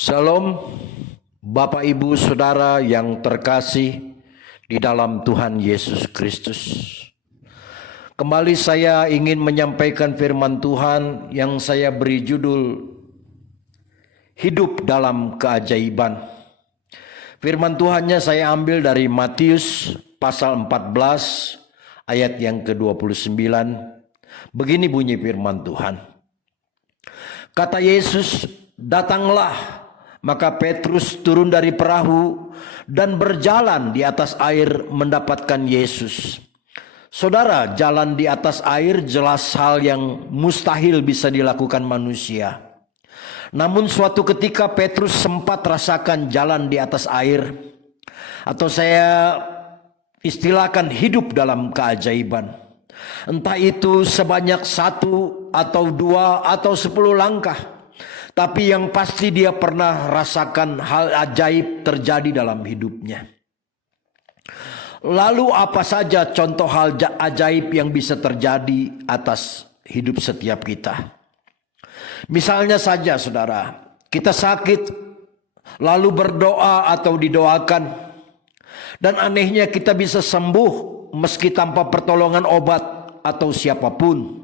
Shalom, Bapak Ibu Saudara yang terkasih di dalam Tuhan Yesus Kristus. Kembali saya ingin menyampaikan firman Tuhan yang saya beri judul Hidup dalam Keajaiban. Firman Tuhannya saya ambil dari Matius pasal 14 ayat yang ke-29. Begini bunyi firman Tuhan. Kata Yesus, "Datanglah." Maka Petrus turun dari perahu dan berjalan di atas air mendapatkan Yesus. Saudara, jalan di atas air jelas hal yang mustahil bisa dilakukan manusia. Namun suatu ketika Petrus sempat rasakan jalan di atas air, atau saya istilahkan hidup dalam keajaiban. Entah itu sebanyak 1 atau 2 atau 10 langkah. Tapi yang pasti dia pernah rasakan hal ajaib terjadi dalam hidupnya. Lalu apa saja contoh hal ajaib yang bisa terjadi atas hidup setiap kita? Misalnya saja saudara, kita sakit lalu berdoa atau didoakan. Dan anehnya kita bisa sembuh meski tanpa pertolongan obat atau siapapun.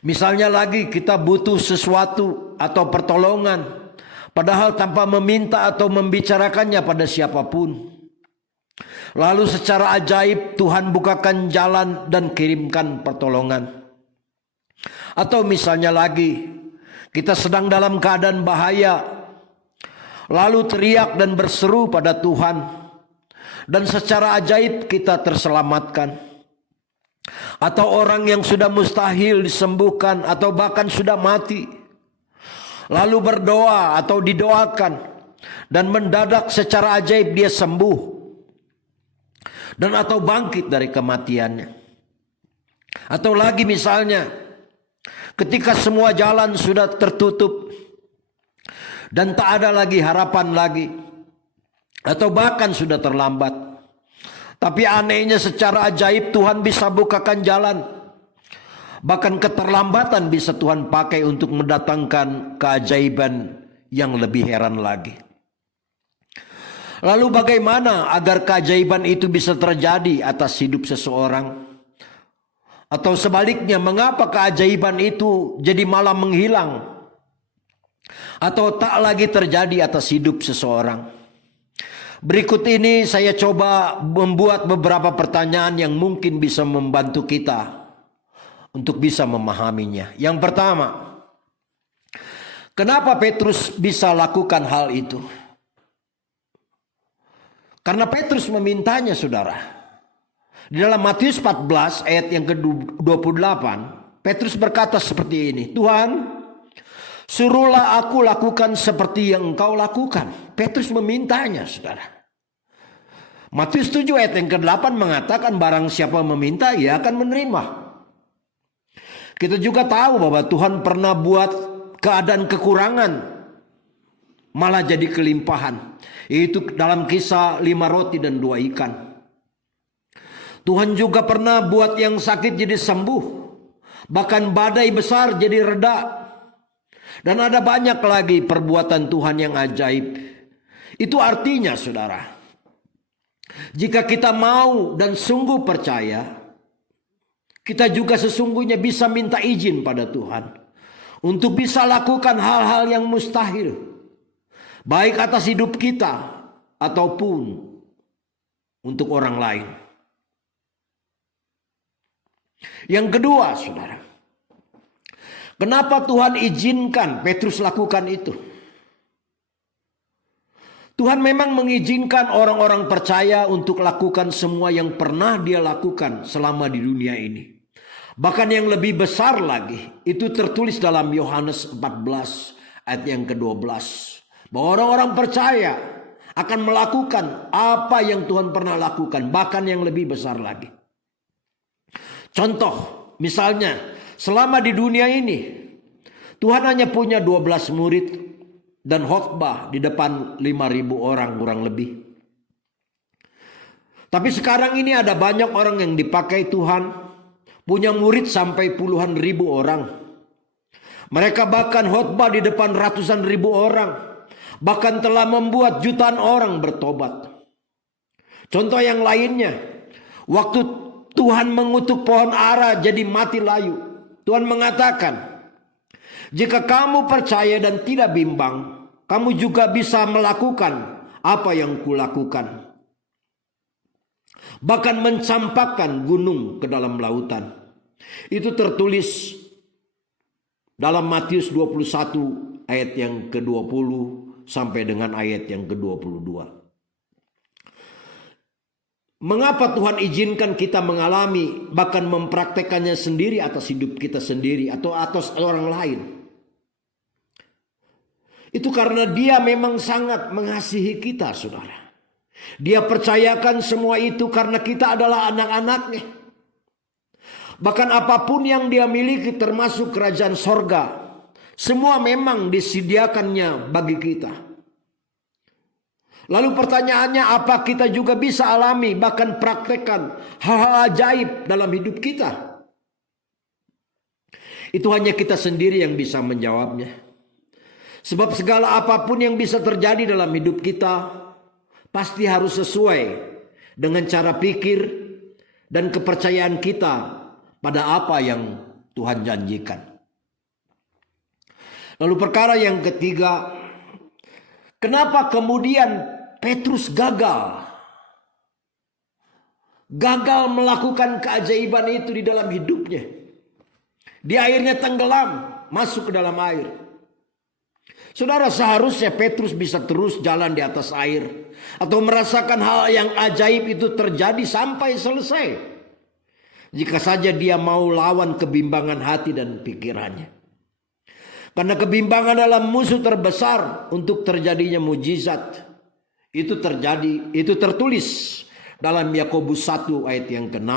Misalnya lagi kita butuh sesuatu atau pertolongan, padahal tanpa meminta atau membicarakannya pada siapapun. Lalu secara ajaib Tuhan bukakan jalan dan kirimkan pertolongan. Atau misalnya lagi kita sedang dalam keadaan bahaya, lalu teriak dan berseru pada Tuhan, dan secara ajaib kita terselamatkan. Atau orang yang sudah mustahil disembuhkan atau bahkan sudah mati, lalu berdoa atau didoakan dan mendadak secara ajaib dia sembuh dan atau bangkit dari kematiannya. Atau lagi misalnya ketika semua jalan sudah tertutup dan tak ada lagi harapan lagi, atau bahkan sudah terlambat. Tapi anehnya secara ajaib Tuhan bisa bukakan jalan. Bahkan keterlambatan bisa Tuhan pakai untuk mendatangkan keajaiban yang lebih heran lagi. Lalu bagaimana agar keajaiban itu bisa terjadi atas hidup seseorang? Atau sebaliknya, mengapa keajaiban itu jadi malah menghilang? Atau tak lagi terjadi atas hidup seseorang? Berikut ini saya coba membuat beberapa pertanyaan yang mungkin bisa membantu kita untuk bisa memahaminya. Yang pertama, kenapa Petrus bisa lakukan hal itu? Karena Petrus memintanya, saudara. Di dalam Matius 14 ayat yang ke-28, Petrus berkata seperti ini, "Tuhan, suruhlah aku lakukan seperti yang engkau lakukan." Petrus memintanya, saudara. Matius 7 ayat yang ke-8 mengatakan barang siapa meminta ia akan menerima. Kita juga tahu bahwa Tuhan pernah buat keadaan kekurangan malah jadi kelimpahan. Yaitu dalam kisah 5 roti dan 2 ikan. Tuhan juga pernah buat yang sakit jadi sembuh. Bahkan badai besar jadi reda. Dan ada banyak lagi perbuatan Tuhan yang ajaib. Itu artinya, saudara, jika kita mau dan sungguh percaya, kita juga sesungguhnya bisa minta izin pada Tuhan untuk bisa lakukan hal-hal yang mustahil, baik atas hidup kita ataupun untuk orang lain. Yang kedua, saudara, kenapa Tuhan izinkan Petrus lakukan itu? Tuhan memang mengizinkan orang-orang percaya untuk lakukan semua yang pernah dia lakukan selama di dunia ini. Bahkan yang lebih besar lagi, itu tertulis dalam Yohanes 14 ayat yang ke-12. Bahwa orang-orang percaya akan melakukan apa yang Tuhan pernah lakukan, bahkan yang lebih besar lagi. Contoh, misalnya selama di dunia ini, Tuhan hanya punya 12 murid dan khotbah di depan 5.000 orang kurang lebih. Tapi sekarang ini ada banyak orang yang dipakai Tuhan, punya murid sampai puluhan ribu orang. Mereka bahkan khotbah di depan ratusan ribu orang. Bahkan telah membuat jutaan orang bertobat. Contoh yang lainnya, waktu Tuhan mengutuk pohon ara jadi mati layu, Tuhan mengatakan, jika kamu percaya dan tidak bimbang, kamu juga bisa melakukan apa yang kulakukan. Bahkan mencampakkan gunung ke dalam lautan. Itu tertulis dalam Matius 21 ayat yang ke-20 sampai dengan ayat yang ke-22. Mengapa Tuhan izinkan kita mengalami bahkan mempraktekannya sendiri atas hidup kita sendiri atau atas orang lain? Itu karena Dia memang sangat mengasihi kita, saudara. Dia percayakan semua itu karena kita adalah anak-anaknya. Bahkan apapun yang Dia miliki termasuk kerajaan sorga, semua memang disediakannya bagi kita. Lalu pertanyaannya, apa kita juga bisa alami bahkan praktekkan hal-hal ajaib dalam hidup kita? Itu hanya kita sendiri yang bisa menjawabnya. Sebab segala apapun yang bisa terjadi dalam hidup kita pasti harus sesuai dengan cara pikir dan kepercayaan kita pada apa yang Tuhan janjikan. Lalu perkara yang ketiga, kenapa kemudian Petrus gagal melakukan keajaiban itu di dalam hidupnya? Dia akhirnya tenggelam masuk ke dalam air. Saudara, seharusnya Petrus bisa terus jalan di atas air atau merasakan hal yang ajaib itu terjadi sampai selesai, jika saja dia mau lawan kebimbangan hati dan pikirannya. Karena kebimbangan adalah musuh terbesar untuk terjadinya mujizat. Itu tertulis dalam Yakobus 1 ayat yang ke-6.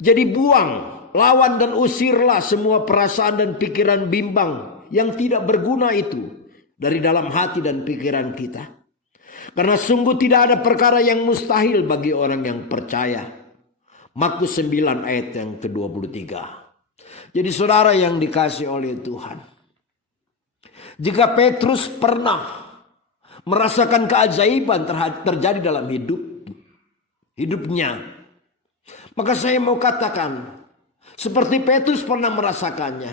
Jadi buang, lawan dan usirlah semua perasaan dan pikiran bimbang yang tidak berguna itu dari dalam hati dan pikiran kita. Karena sungguh tidak ada perkara yang mustahil bagi orang yang percaya. Markus 9 ayat yang ke-23. Jadi saudara yang dikasihi oleh Tuhan, jika Petrus pernah merasakan keajaiban terjadi dalam hidupnya, maka saya mau katakan, seperti Petrus pernah merasakannya,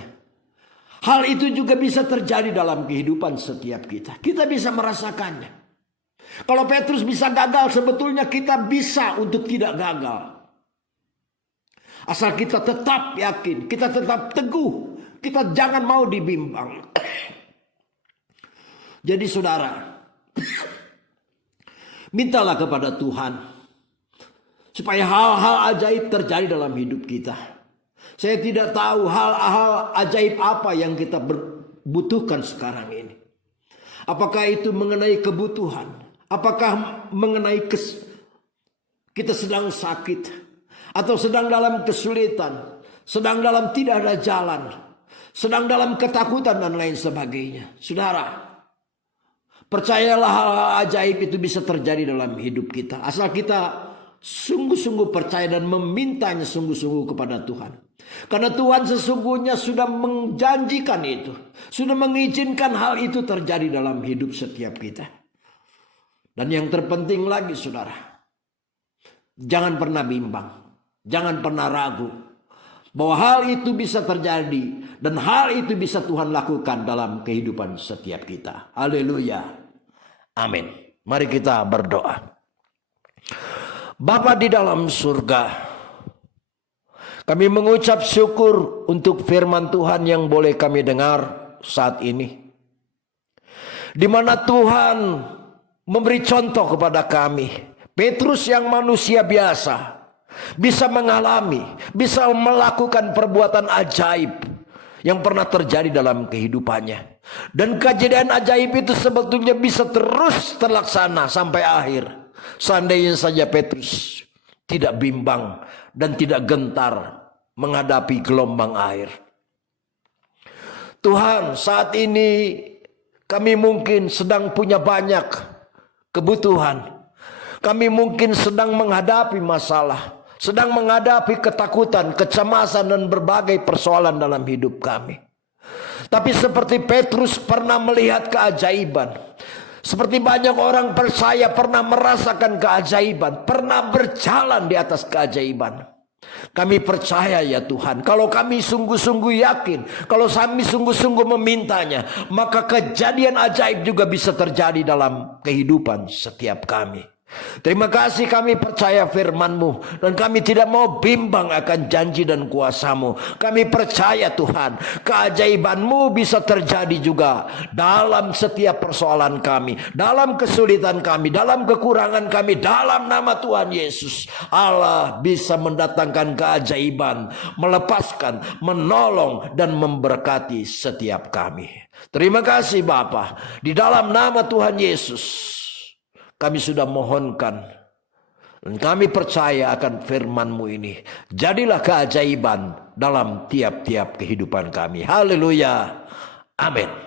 hal itu juga bisa terjadi dalam kehidupan setiap kita. Kita bisa merasakannya. Kalau Petrus bisa gagal, sebetulnya kita bisa untuk tidak gagal. Asal kita tetap yakin, kita tetap teguh, kita jangan mau dibimbang. Jadi saudara, mintalah kepada Tuhan supaya hal-hal ajaib terjadi dalam hidup kita. Saya tidak tahu hal-hal ajaib apa yang kita butuhkan sekarang ini. Apakah itu mengenai kebutuhan? Apakah mengenai kita sedang sakit? Atau sedang dalam kesulitan? Sedang dalam tidak ada jalan? Sedang dalam ketakutan dan lain sebagainya? Saudara, percayalah hal-hal ajaib itu bisa terjadi dalam hidup kita. Asal kita sungguh-sungguh percaya dan memintanya sungguh-sungguh kepada Tuhan. Karena Tuhan sesungguhnya sudah menjanjikan itu. Sudah mengizinkan hal itu terjadi dalam hidup setiap kita. Dan yang terpenting lagi saudara, jangan pernah bimbang. Jangan pernah ragu bahwa hal itu bisa terjadi. Dan hal itu bisa Tuhan lakukan dalam kehidupan setiap kita. Haleluya. Amin. Mari kita berdoa. Bapa di dalam surga, kami mengucap syukur untuk firman Tuhan yang boleh kami dengar saat ini. Di mana Tuhan memberi contoh kepada kami. Petrus yang manusia biasa bisa mengalami, bisa melakukan perbuatan ajaib yang pernah terjadi dalam kehidupannya. Dan kejadian ajaib itu sebetulnya bisa terus terlaksana sampai akhir. Seandainya saja Petrus tidak bimbang dan tidak gentar menghadapi gelombang air. Tuhan, saat ini kami mungkin sedang punya banyak kebutuhan. Kami mungkin sedang menghadapi masalah, sedang menghadapi ketakutan, kecemasan dan berbagai persoalan dalam hidup kami. Tapi seperti Petrus pernah melihat keajaiban, seperti banyak orang percaya pernah merasakan keajaiban, pernah berjalan di atas keajaiban. Kami percaya ya Tuhan, kalau kami sungguh-sungguh yakin, kalau kami sungguh-sungguh memintanya, maka kejadian ajaib juga bisa terjadi dalam kehidupan setiap kami. Terima kasih, kami percaya firman-Mu dan kami tidak mau bimbang akan janji dan kuasa-Mu. Kami percaya Tuhan, keajaiban-Mu bisa terjadi juga dalam setiap persoalan kami, dalam kesulitan kami, dalam kekurangan kami. Dalam nama Tuhan Yesus, Allah bisa mendatangkan keajaiban, melepaskan, menolong dan memberkati setiap kami. Terima kasih Bapa, di dalam nama Tuhan Yesus kami sudah mohonkan dan kami percaya akan firman-Mu ini. Jadilah keajaiban dalam tiap-tiap kehidupan kami. Haleluya. Amin.